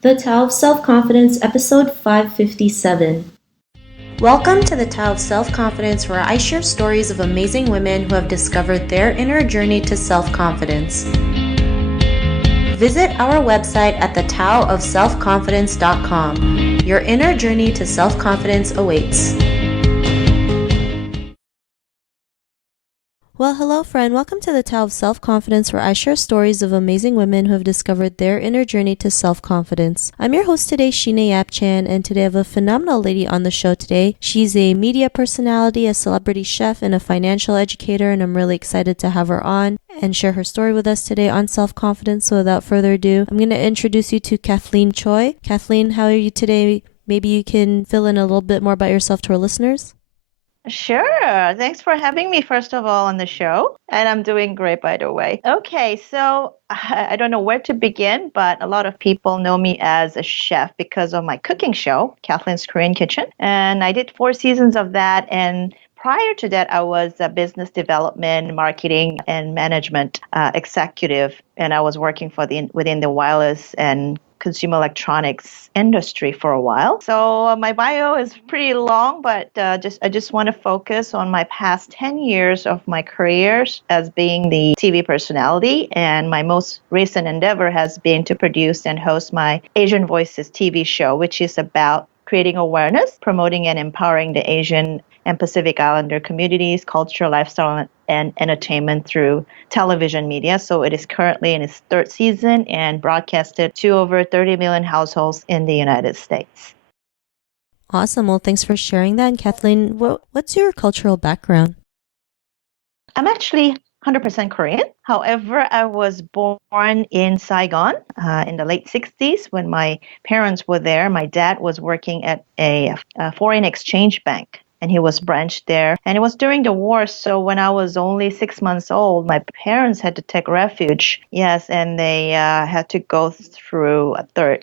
The Tao of Self-Confidence, episode 557. Welcome to the Tao of Self-Confidence, where I share stories of amazing women who have discovered their inner journey to self-confidence. Visit our website at thetaoofselfconfidence.com. Your inner journey to self-confidence awaits. Well, hello friend. Welcome to the Tao of Self-Confidence, where I share stories of amazing women who have discovered their inner journey to self-confidence. I'm your host today, Sheena Yap-Chan, and today I have a phenomenal lady on the show today. She's a media personality, a celebrity chef, and a financial educator, and I'm really excited to have her on and share her story with us today on self-confidence. So without further ado, I'm going to introduce you to Cathlyn Choi. Cathlyn, how are you today? Maybe you can fill in a little bit more about yourself to our listeners. Sure. Thanks for having me, first of all, on the show. And I'm doing great, by the way. Okay, so I don't know where to begin, but a lot of people know me as a chef because of my cooking show, Cathlyn's Korean Kitchen. And I did 4 seasons of that. And prior to that, I was a business development, marketing, and management executive. And I was working within the wireless and consumer electronics industry for a while. So my bio is pretty long, but I just want to focus on my past 10 years of my career as being the TV personality. And my most recent endeavor has been to produce and host my Asian Voices TV show, which is about creating awareness, promoting and empowering the Asian and Pacific Islander communities, culture, lifestyle, and entertainment through television media. So it is currently in its 3rd season and broadcasted to over 30 million households in the United States. Awesome. Well, thanks for sharing that. And Cathlyn, what's your cultural background? I'm actually 100% Korean. However, I was born in Saigon in the late 60s when my parents were there. My dad was working at a foreign exchange bank, and he was branched there. And it was during the war, so when I was only 6 months old, my parents had to take refuge. Yes, and they had to go through a third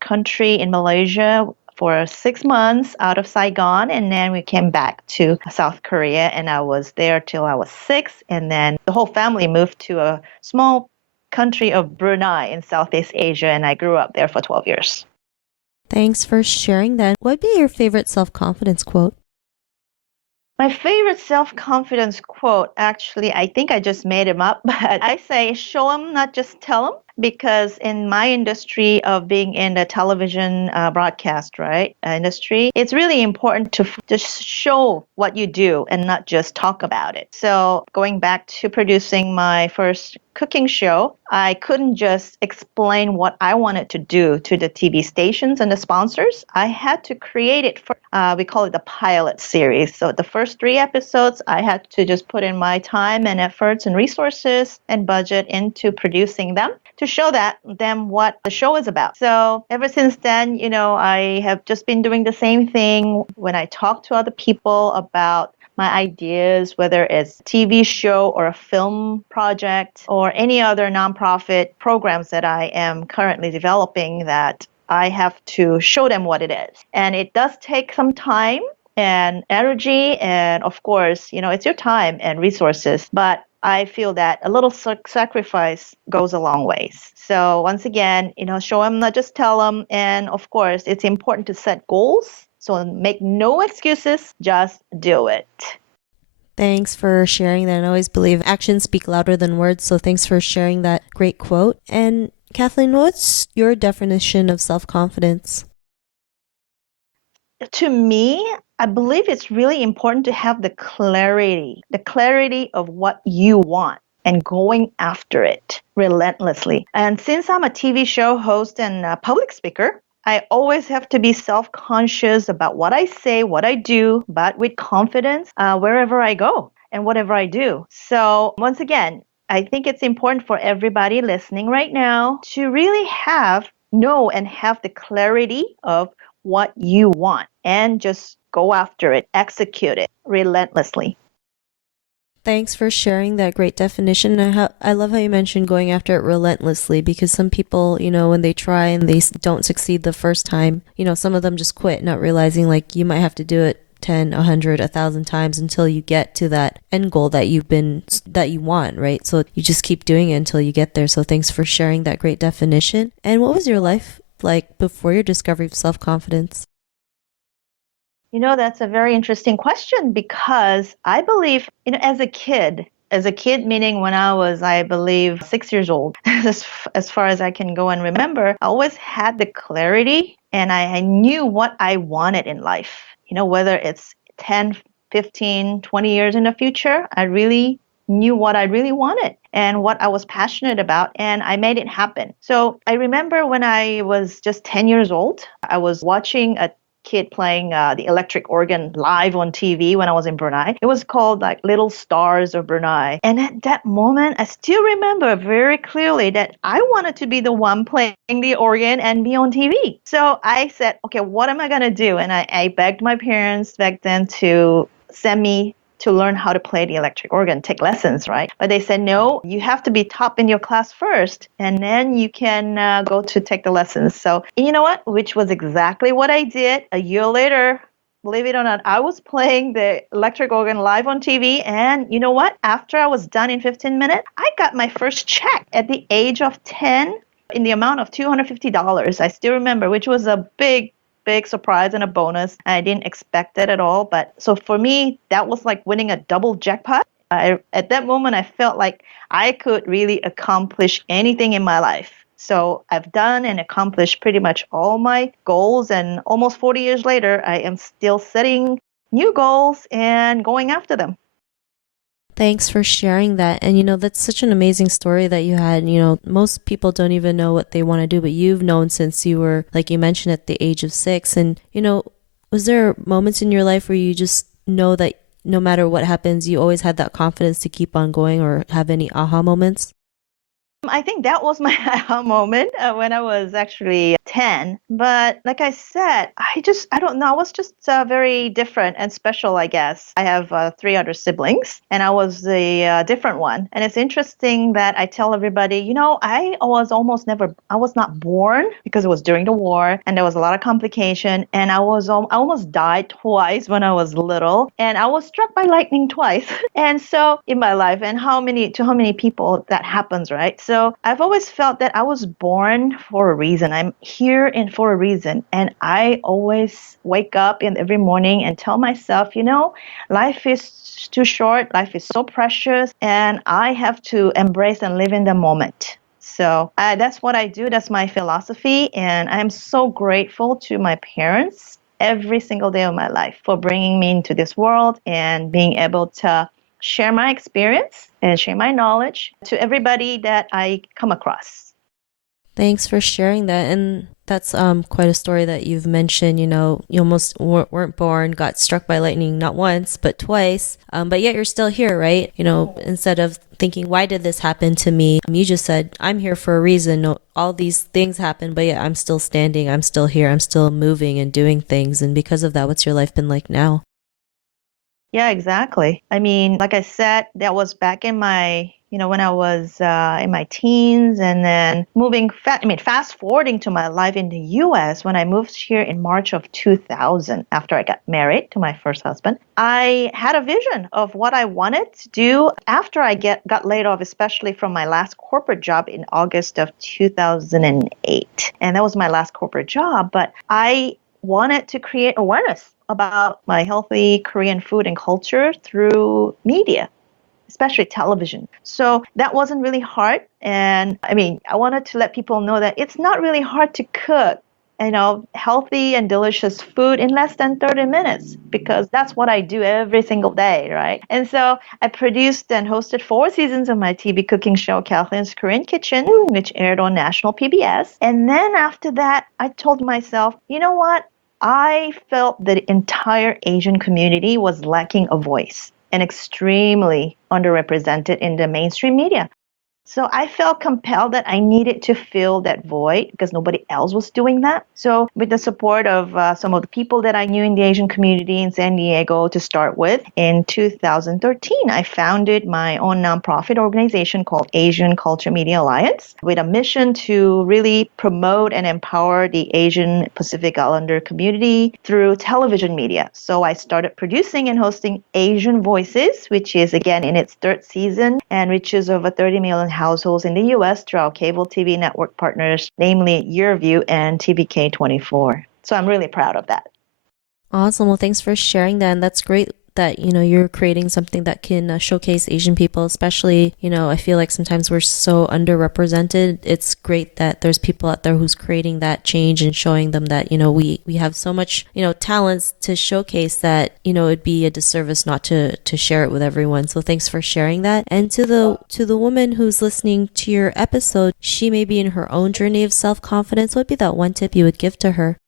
country in Malaysia for 6 months out of Saigon, and then we came back to South Korea, and I was there till I was 6, and then the whole family moved to a small country of Brunei in Southeast Asia, and I grew up there for 12 years. Thanks for sharing that. What would be your favorite self-confidence quote? My favorite self-confidence quote, actually, I think I just made him up, but I say, show 'em, not just tell 'em. Because in my industry of being in the television broadcast industry, it's really important to just show what you do and not just talk about it. So going back to producing my first cooking show, I couldn't just explain what I wanted to do to the TV stations and the sponsors. I had to create it for, we call it the pilot series. So the first 3 episodes, I had to just put in my time and efforts and resources and budget into producing them to show them what the show is about. So ever since then, I have just been doing the same thing when I talk to other people about my ideas, whether it's a TV show or a film project or any other nonprofit programs that I am currently developing, that I have to show them what it is. And it does take some time and energy, and of course, it's your time and resources, but I feel that a little sacrifice goes a long ways. So once again, show them, not just tell them. And of course, it's important to set goals. So make no excuses, just do it. Thanks for sharing that. I always believe actions speak louder than words. So thanks for sharing that great quote. And Cathlyn, what's your definition of self-confidence? To me, I believe it's really important to have the clarity of what you want and going after it relentlessly. And since I'm a TV show host and a public speaker, I always have to be self-conscious about what I say, what I do, but with confidence wherever I go and whatever I do. So once again, I think it's important for everybody listening right now to really know and have the clarity of what you want and just go after it, execute it relentlessly. Thanks for sharing that great definition. I love how you mentioned going after it relentlessly, because some people, when they try and they don't succeed the first time, some of them just quit, not realizing like you might have to do it 10, 100, 1,000 times until you get to that end goal that you want, right? So you just keep doing it until you get there. So thanks for sharing that great definition. And what was your life like before your discovery of self-confidence? That's a very interesting question because I believe, as a kid, meaning when I was, I believe, 6 years old, as far as I can go and remember, I always had the clarity and I knew what I wanted in life. Whether it's 10, 15, 20 years in the future, I really knew what I really wanted and what I was passionate about, and I made it happen. So I remember when I was just 10 years old, I was watching a kid playing the electric organ live on TV when I was in Brunei. It was called like Little Stars of Brunei. And at that moment, I still remember very clearly that I wanted to be the one playing the organ and be on TV. So I said, okay, what am I going to do? And I begged my parents back then to send me to learn how to play the electric organ, take lessons, right? But they said, no, you have to be top in your class first, and then you can go to take the lessons. So you know what? Which was exactly what I did. A year later, believe it or not, I was playing the electric organ live on TV. And you know what? After I was done in 15 minutes, I got my first check at the age of 10 in the amount of $250. I still remember, which was a big surprise and a bonus. I didn't expect it at all. But so for me, that was like winning a double jackpot. At that moment, I felt like I could really accomplish anything in my life. So I've done and accomplished pretty much all my goals. And almost 40 years later, I am still setting new goals and going after them. Thanks for sharing that. And that's such an amazing story that you had. Most people don't even know what they want to do, but you've known since you were, like you mentioned, at the age of 6. And, was there moments in your life where you just know that no matter what happens, you always had that confidence to keep on going, or have any aha moments? I think that was my aha moment when I was actually 10. But like I said, I don't know. I was just very different and special, I guess. I have 3 other siblings, and I was the different one. And it's interesting that I tell everybody, I was not born because it was during the war and there was a lot of complication. And I almost died twice when I was little. And I was struck by lightning twice. And so in my life, and to how many people that happens, right? So I've always felt that I was born for a reason. I'm here for a reason. And I always wake up in every morning and tell myself, life is too short. Life is so precious. And I have to embrace and live in the moment. So that's what I do. That's my philosophy. And I'm so grateful to my parents every single day of my life for bringing me into this world and being able to share my experience and share my knowledge to everybody that I come across. Thanks for sharing that. And that's quite a story that you've mentioned. You almost weren't born, got struck by lightning not once, but twice. But yet you're still here, right? Instead of thinking, why did this happen to me? You just said, I'm here for a reason. No, all these things happen, but yet I'm still standing. I'm still here. I'm still moving and doing things. And because of that, what's your life been like now? Yeah, exactly. I mean, like I said, that was back in when I was in my teens, and then fast forwarding to my life in the US when I moved here in March of 2000 after I got married to my first husband. I had a vision of what I wanted to do after I got laid off, especially from my last corporate job in August of 2008. And that was my last corporate job, but I wanted to create awareness about my healthy Korean food and culture through media, especially television. So that wasn't really hard. And I wanted to let people know that it's not really hard to cook, healthy and delicious food in less than 30 minutes, because that's what I do every single day, right? And so I produced and hosted 4 seasons of my TV cooking show, Cathlyn's Korean Kitchen, which aired on national PBS. And then after that, I told myself, you know what? I felt the entire Asian community was lacking a voice and extremely underrepresented in the mainstream media. So I felt compelled that I needed to fill that void because nobody else was doing that. So with the support of some of the people that I knew in the Asian community in San Diego to start with, in 2013, I founded my own nonprofit organization called Asian Culture Media Alliance with a mission to really promote and empower the Asian Pacific Islander community through television media. So I started producing and hosting Asian Voices, which is again in its 3rd season and reaches over 30 million households in the US through our cable TV network partners, namely YourView and TVK24. So I'm really proud of that. Awesome. Well, thanks for sharing that. And that's great that, you're creating something that can showcase Asian people, especially, I feel like sometimes we're so underrepresented. It's great that there's people out there who's creating that change and showing them that, we have so much, talents to showcase that, it'd be a disservice not to share it with everyone. So thanks for sharing that. And to the woman who's listening to your episode, she may be in her own journey of self-confidence. What would be that one tip you would give to her?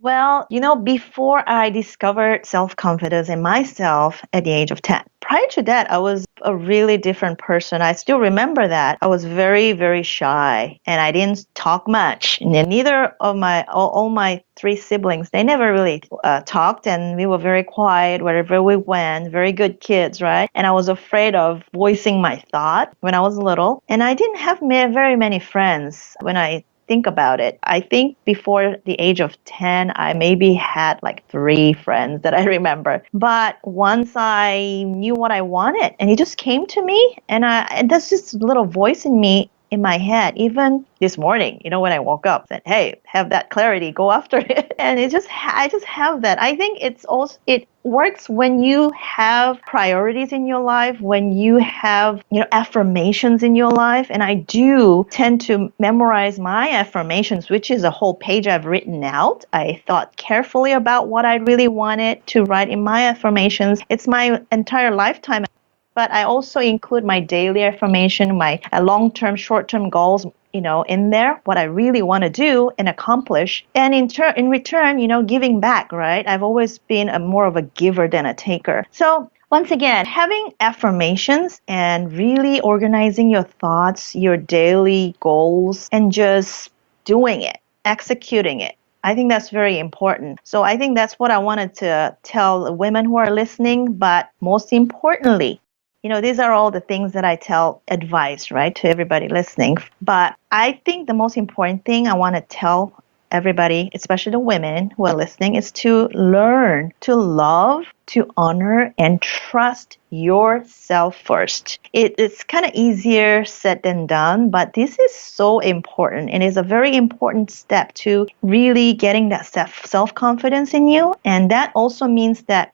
Well, before I discovered self-confidence in myself at the age of 10, prior to that, I was a really different person. I still remember that. I was very, very shy and I didn't talk much. And then neither of all my three siblings, they never really talked, and we were very quiet wherever we went, very good kids, right? And I was afraid of voicing my thought when I was little. And I didn't have very many friends when I think about it. I think before the age of 10, I maybe had like 3 friends that I remember. But once I knew what I wanted, and it just came to me, and there's this little voice in me in my head, even this morning, when I woke up, said, "Hey, have that clarity, go after it." And I just have that. I think it works when you have priorities in your life, when you have, affirmations in your life. And I do tend to memorize my affirmations, which is a whole page I've written out. I thought carefully about what I really wanted to write in my affirmations. It's my entire lifetime. But I also include my daily affirmation, my long-term, short-term goals, in there, what I really want to do and accomplish. And in return, giving back, right? I've always been more of a giver than a taker. So once again, having affirmations and really organizing your thoughts, your daily goals, and just doing it, executing it. I think that's very important. So I think that's what I wanted to tell the women who are listening. But most importantly, these are all the things that I advice, right, to everybody listening. But I think the most important thing I want to tell everybody, especially the women who are listening, is to learn to love, to honor, and trust yourself first. It's kind of easier said than done, but this is so important. And it's a very important step to really getting that self-confidence in you. And that also means that,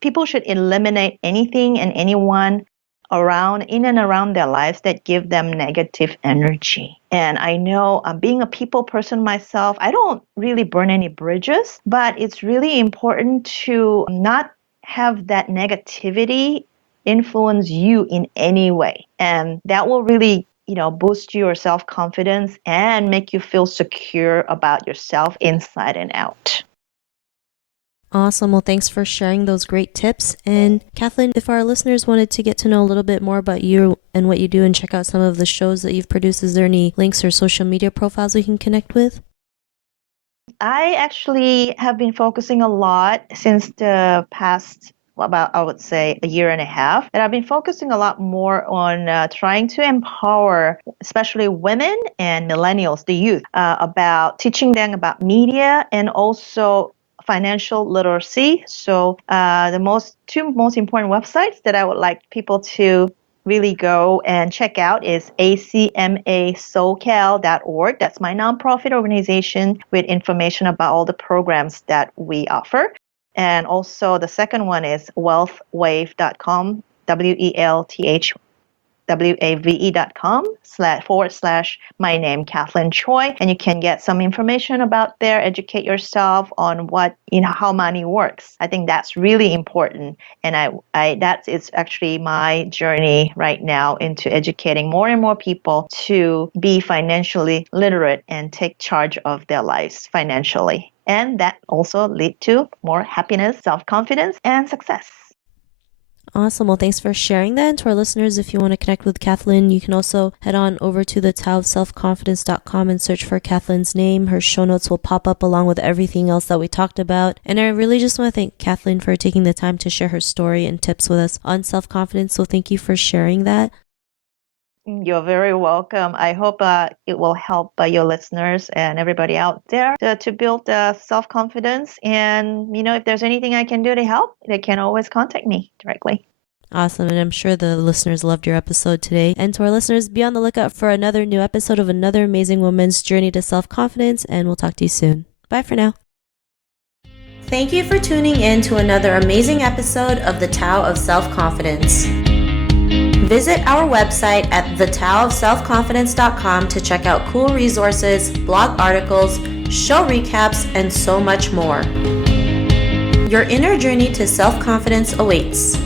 people should eliminate anything and anyone in and around their lives that give them negative energy. And I know being a people person myself, I don't really burn any bridges, but it's really important to not have that negativity influence you in any way. And that will really boost your self-confidence and make you feel secure about yourself inside and out. Awesome. Well, thanks for sharing those great tips. And Cathlyn, if our listeners wanted to get to know a little bit more about you and what you do and check out some of the shows that you've produced, is there any links or social media profiles we can connect with? I actually have been focusing a lot since the past about, I would say, a year and a half, that I've been focusing a lot more on trying to empower, especially women and millennials, the youth, about teaching them about media and also financial literacy. So the two most important websites that I would like people to really go and check out is acmasocal.org. That's my nonprofit organization with information about all the programs that we offer. And also the second one is wealthwave.com, WealthWave.com// my name, Cathlyn Choi. And you can get some information about there, educate yourself on how money works. I think that's really important. And that is actually my journey right now into educating more and more people to be financially literate and take charge of their lives financially. And that also lead to more happiness, self-confidence, and success. Awesome. Well, thanks for sharing that. And to our listeners, if you want to connect with Cathlyn, you can also head on over to the taoofselfconfidence.com and search for Cathlyn's name. Her show notes will pop up along with everything else that we talked about. And I really just want to thank Cathlyn for taking the time to share her story and tips with us on self-confidence. So thank you for sharing that. You're very welcome. I hope it will help your listeners and everybody out there to build self-confidence. And, if there's anything I can do to help, they can always contact me directly. Awesome. And I'm sure the listeners loved your episode today. And to our listeners, be on the lookout for another new episode of another amazing woman's journey to self-confidence. And we'll talk to you soon. Bye for now. Thank you for tuning in to another amazing episode of The Tao of Self-Confidence. Visit our website at thetaoofselfconfidence.com to check out cool resources, blog articles, show recaps, and so much more. Your inner journey to self-confidence awaits.